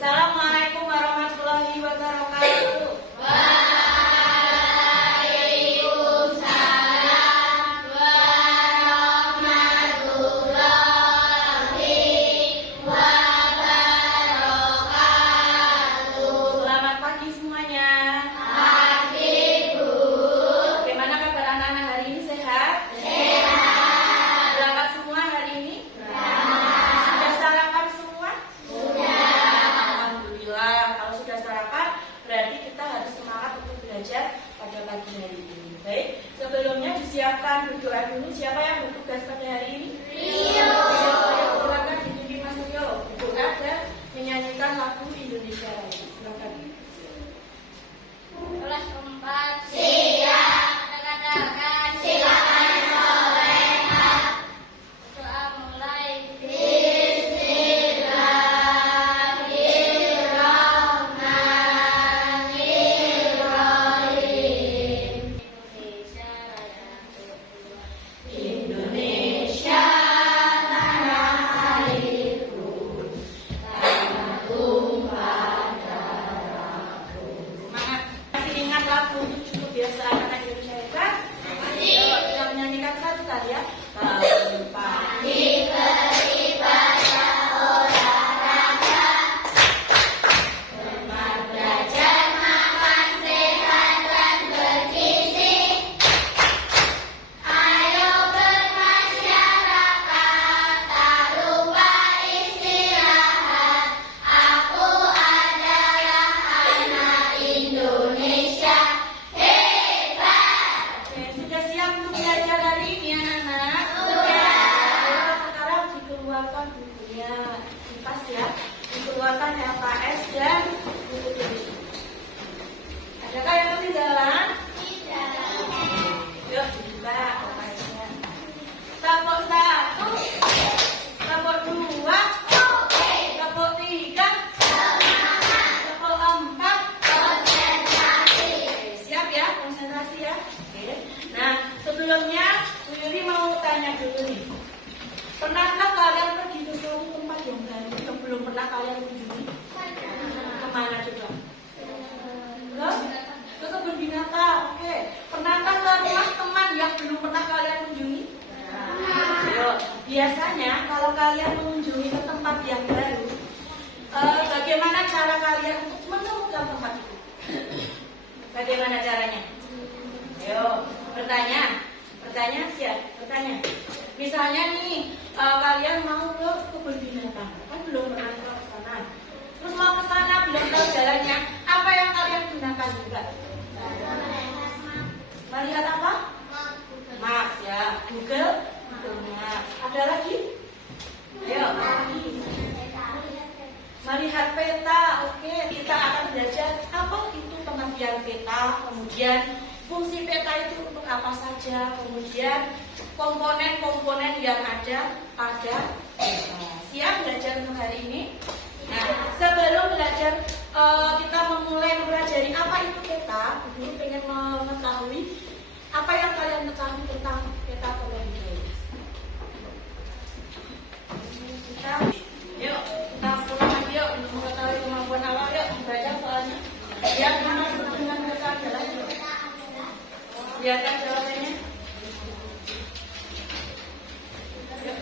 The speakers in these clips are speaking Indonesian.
Assalamualaikum warahmatullahi wabarakatuh. Waalaikumsalam warahmatullahi wabarakatuh. Selamat pagi semuanya. Pagi, Bu. Bagaimana kabar anak-anak hari ini? Sehat? Sehat. Berangkat semua hari ini? Berangkat. Sudah sarapan semua? Sudah. Alhamdulillah. Kalau sudah sarapan, berarti kita harus semangat untuk belajar pada pagi hari ini. Baik, sebelumnya disiapkan berdoa dulu. Siapa yang bertugas pada hari ini? Rio. Silakan dipimpin Mas Rio berdoa dan menyanyikan lagu Indonesia Raya. Silakan. Kelas 4. Siap. Katakan silakan soleha. Doa mulai. Bismillahirrahmanirrahim. Indonesia tanah airku, tanah tumpah darahku. Semangat. Masih ingat lagu cukup biasa anak Indonesia kan? Yuk, kita menyanyikan satu kali ya. Pagi Beribadah olahraga, bermak belajar makan sehat dan bergizi. Ayo bermasyarakat, tak lupa istirahat. Aku adalah anak Indonesia hebat. Oke, sudah siap untuk belajar hari ini anak-anak? Sudah. Ayo, sekarang dikeluarkan bukunya. Kipas ya. Dikeluarkan LKS dan buku tulis. Adakah yang ketinggalan? Yuk, dibuka LKS-nya. Kelompok 1, kelompok 2, kelompok 3, kelompok 4. Konsentrasi. Oke, siap ya, konsentrasi ya. Oke. Nah, sebelumnya Bu Yuri mau tanya dulu nih. Pernahkah kalian pergi ke suatu tempat yang baru yang belum pernah kalian kunjungi? Kemana coba? Ke kebun binatang. Oke. Pernahkah ke rumah teman yang belum pernah kalian kunjungi? Ayo, biasanya kalau kalian mengunjungi ke tempat yang baru, bagaimana cara kalian untuk menemukan tempat itu? Bagaimana caranya? Ayo, bertanya siap, bertanya. Misalnya nih, kalian mau ke kebun binatang, kan belum pernah ke sana. Terus mau ke sana belum tahu jalannya, apa yang kalian gunakan juga? Melihat apa? Map ya, Google Map. Ada lagi? Ayo. Melihat peta, oke. Kita akan belajar apa itu pengertian peta, kemudian fungsi peta itu untuk apa saja, kemudian komponen-komponen yang ada pada peta. Siap belajar untuk hari ini? Nah, sebelum belajar kita memulai mempelajari apa itu peta, dulu pengen mengetahui apa yang kalian ketahui tentang peta terlebih dahulu. Yuk, kita pulang lagi yuk untuk mengetahui kemampuan awal. Yuk, baca soalnya. Lihat mana dengan peta adalah yuk. Lihatkan jawabannya. Yuk.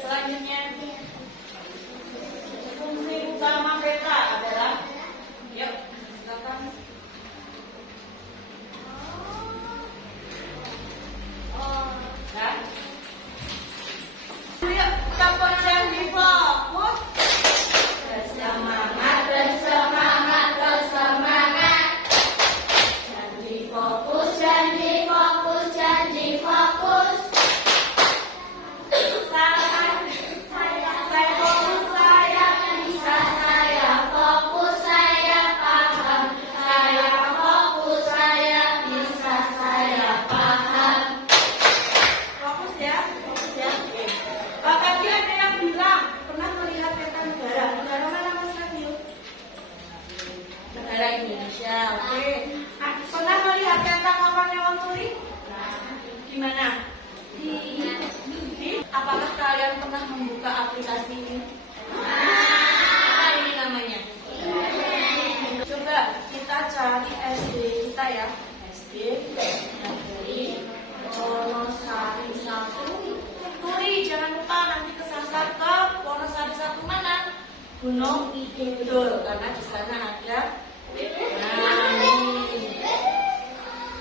Selanjutnya, fungsi utama peta adalah, yuk, silakan. kalian pernah membuka aplikasi ini? Apa ini namanya? Coba kita cari SD kita ya. SD Negeri Wonosari 1. Turi, jangan lupa nanti kesasar ke Wonosari 1 mana? Gunung Kidul, karena di sana ada. Nah, ini.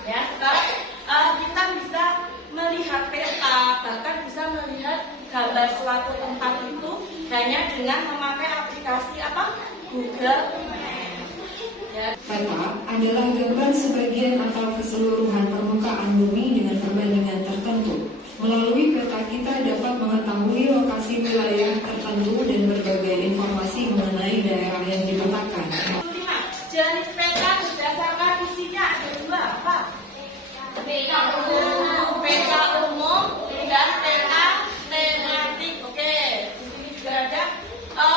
Ya, sekarang kita bisa melihat peta, bahkan bisa melihat gambar suatu tempat itu hanya dengan memakai aplikasi apa? Google Maps. Ya. Peta adalah gambar sebagian atau keseluruhan permukaan bumi dengan perbandingan tertentu. Melalui peta kita dapat mengetahui lokasi wilayah tertentu dan berbagai informasi mengenai daerah yang dipetakan. 5. Jenis peta berdasarkan isinya ada dua apa? Peta umum dan peta tematik. Oke, di sini juga ada.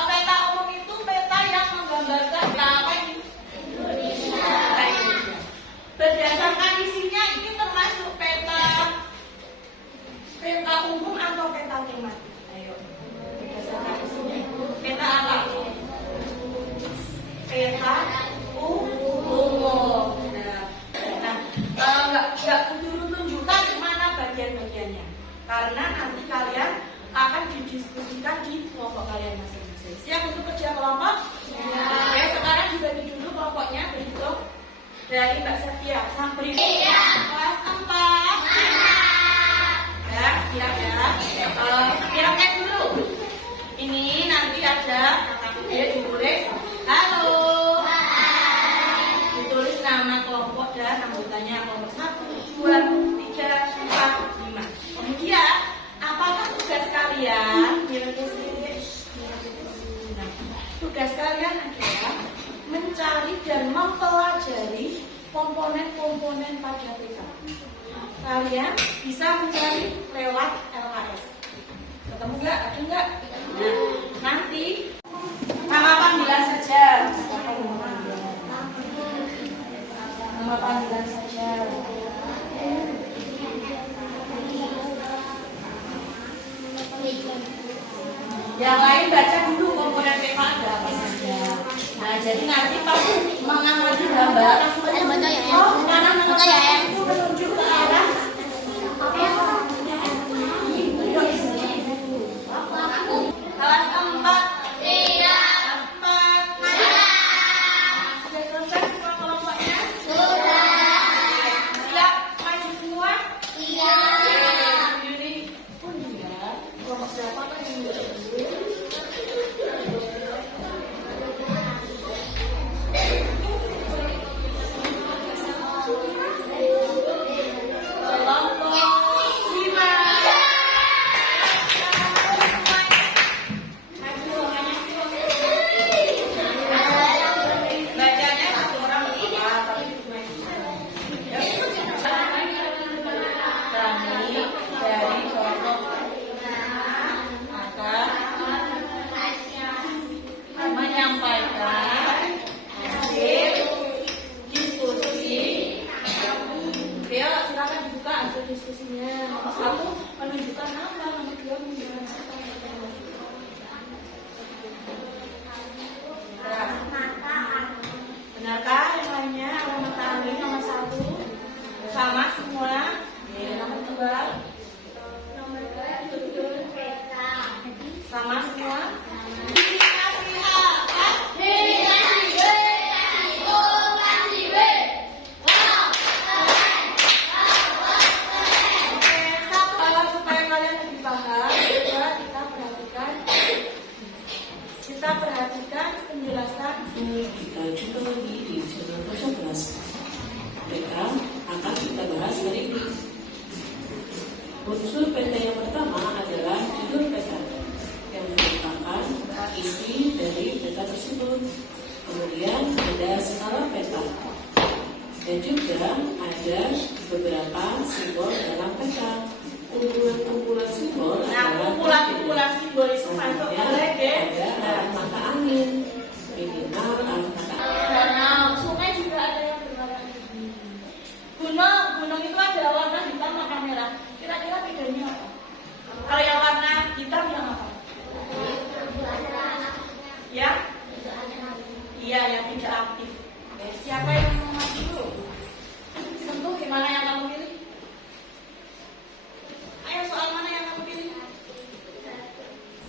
Peta umum itu peta yang menggambarkan apa ini? Indonesia. Berdasarkan isinya ini termasuk peta umum atau peta tematik? Ayo. Berdasarkan isinya. Peta apa? Peta umum. Nggak kudu tunjukkan mana bagian-bagiannya, karena nanti kalian akan didiskusikan di kelompok kalian masing-masing. Siap untuk kerja kelompok? Ya, sekarang dibagi dulu kelompoknya, berhitung dari Mbak Setia sampai kelas 4. Ya, siap ya. Siapkan dulu. Ini nanti ada ditulis halo. Ditulis nama kelompok dan anggotanya, kelompok 1, 2, 3, 4, 5. Kemudian, apakah tugas kalian? Tugas kalian adalah mencari dan mempelajari komponen-komponen pada peta. Kalian bisa mencari lewat LKS. Ketemu nggak? Ada nggak? Nah, nanti nama panggilan saja. Nama panggilan saja. Yang lain baca dulu komponen peta ada apa saja. Nah, jadi nanti pas mengamati gambar, kanan itu menunjuk ke arah kelas 4. Diskusinya. Nomor 1 menunjukkan apa, nomor 2 menunjukkan apa. Benarkah yang lainnya? Alamat tani nomor 1 sama semua. Nomor 2 sama semua. Kita perhatikan penjelasan ini kita juga lagi di channel 11. Mereka akan kita bahas hari ini. Unsur peta yang pertama adalah judul peta yang merupakan isi dari peta tersebut. Kemudian ada skala peta dan juga ada beberapa simbol dalam peta. Kumpulan simbol. Nah, kumpulan simbol itu masuk ke ada mata angin, minimal mata angin. Danau, sungai juga ada yang berwarna biru. Gunung itu ada warna hitam sama merah. Kira-kira bedanya apa? Kalau yang warna hitam yang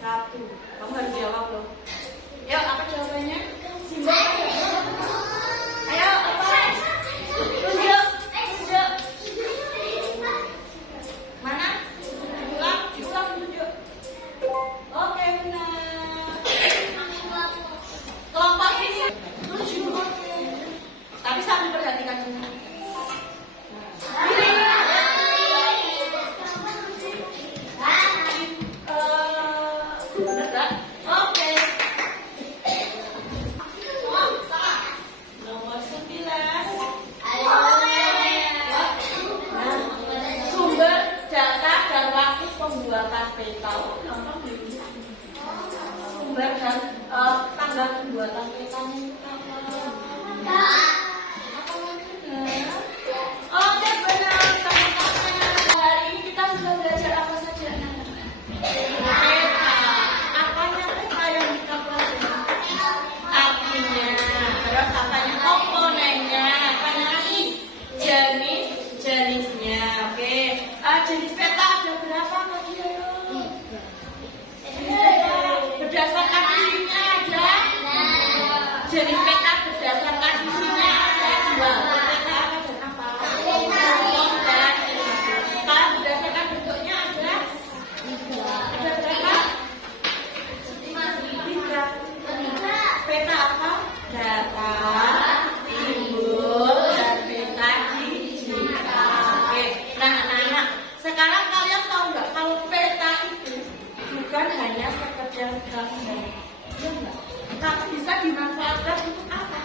1. Kamu harus jawab loh. Yuk, apa jawabannya? Simbol apa? Ayo, apa? Tunjuk. Mana? Ulang tunjuk. Oke, benar. Kelompok ini 7. Oke. Tapi sambil perhatikan semua. Benar tak? Oke. Nomor 9. Sumber data dan waktu pembuatan peta. Sumber dan tanggal pembuatan petanya itu apa? Apa maksudnya? Oke, benar. Hari ini kita sudah belajar apa saja? Peta. Apanya peta yang kita pelajari? Artinya. Terus apanya? Komponennya. Apanya lagi? Jenisnya. Oke. Jenis peta ada berapa lagi? Berdasarkan isinya ada. Jenis peta berdasarkan isinya ada 2. Peta apa dan apa? Dan kalau berdasarkan bentuknya ada berapa? 3. Peta apa? Data, timbul, dan peta digital. Oke. Nah, anak-anak, sekarang kalian tahu nggak kalau peta itu bukan hanya sekedar gambar, ya nggak? Tapi bisa dimanfaatkan untuk apa?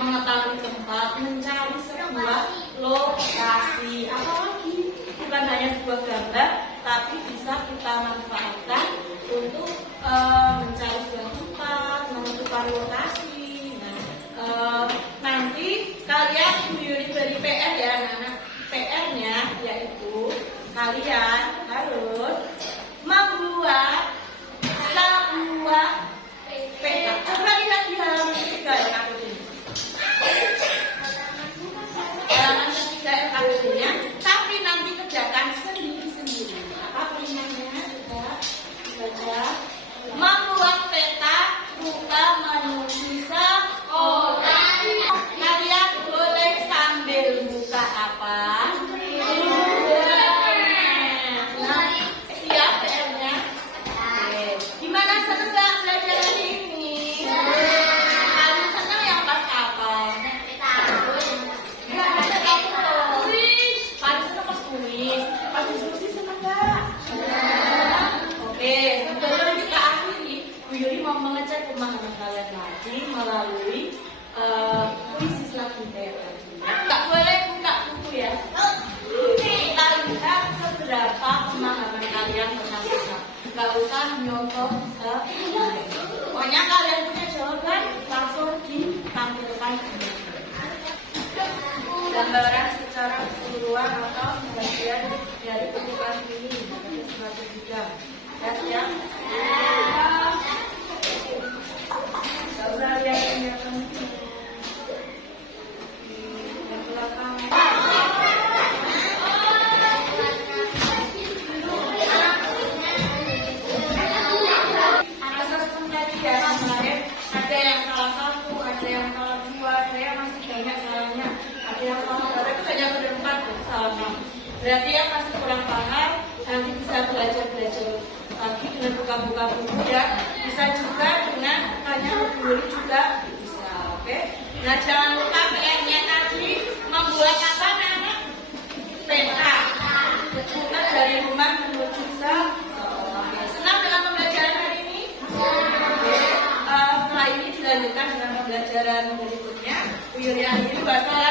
Mengetahui tempat, mencari sebuah lokasi. Apalagi bukan hanya sebuah gambar, tapi bisa kita manfaatkan untuk mencari sebuah tempat, menentukan lokasi. Nah, nanti kalian beri PR ya, anak-anak. PR-nya yaitu kalian harus membuat sebuah peta. Coba lihat di halaman 3 ya, aku ini. Halaman 3 LKB-nya, tapi nanti kerjakan sendiri-sendiri. Apa perintahnya? Kita baca. Membuat peta rupa menuju sekolah. Kalian boleh sambil buka apa? Siap PR-nya? Oke. Gimana, seneng gak belajar hari ini? Paling seneng yang pas apa? Enggak ada kamu. Paling seneng pas kuis. Pas diskusi seneng gak? Oke, sebelum kita akhiri, Bu Yuri mau mengecek pemahaman kalian lagi melalui kuis selanjutnya. Nggak boleh buka buku ya. Kita lihat seberapa pemahaman kalian tentang peta. Nggak usah nyontoh ke pokoknya kalian punya jawaban langsung ditampilkan gambaran secara keseluruhan atau sebagian dari bentukan ini sebagai juga ya. Nggak usah lihat yang penting. Yang belakang. Ada yang salah 1, ada yang salah 2, saya masih banyak salahnya. Ada yang salah berapa itu hanya berempat salahnya. Berarti yang masih kurang paham nanti bisa belajar lagi dengan buka-buka buku ya. Bisa juga dengan tanya guru juga bisa. Oke. Nah, jangan lupa PR-nya tadi membuat apa namanya? Peta. Kita dari rumah menuju sekolah. Senang dengan pembelajaran hari ini? Setelah ini dilanjutkan dengan pembelajaran berikutnya. Bu Yuri akhiri bahasa